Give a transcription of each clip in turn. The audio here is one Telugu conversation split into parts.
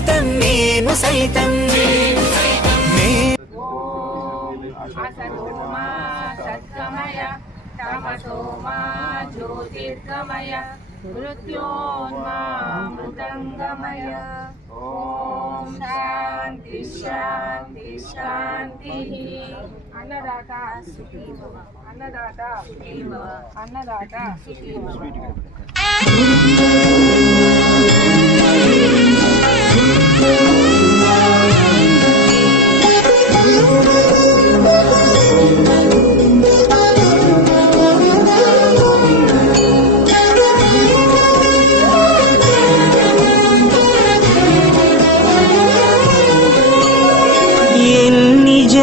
సైతం నేను సైతం నే జ్యోతిర్గమయ మృత్యోన్మా మృదంగమయ ఓం శాంతి శాంతి శాంతి అన్నదాత సుఖీ అన్నదాత అన్నదాత సుఖీ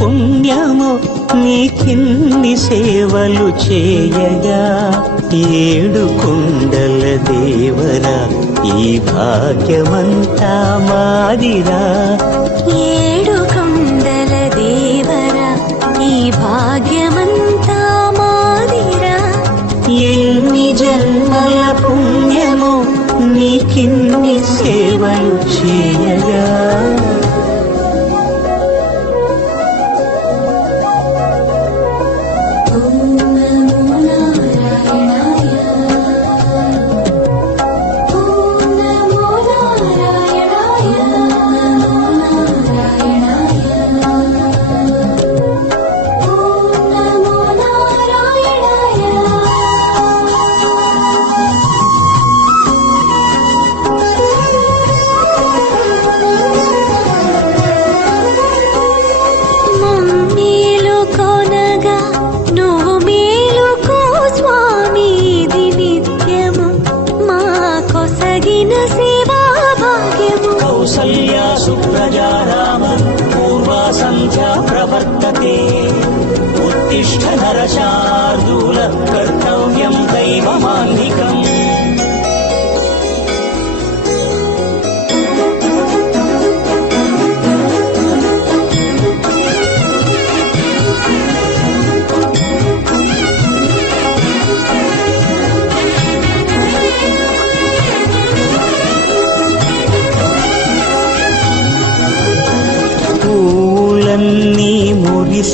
పుణ్యమో నీకిన్ని సేవలు చేయగా ఏడు కుండల దేవరా ఈ భాగ్యమంతా మాదిరా. ఏడు కొండల దేవరా ఈ భాగ్యమంతా మాదిరా. ఎన్ని జన్మల పుణ్యమో నీకిన్ని సేవలు చేయగా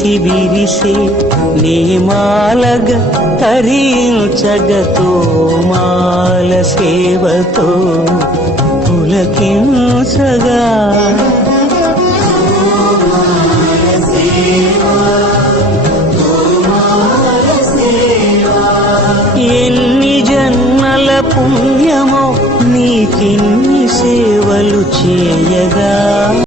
విరిసే నేమాలగ తరించగతో మాల సేవతో పులకించగా. ఎన్ని జన్మల పుణ్యమో నీకిన్ని సేవలు చేయగా.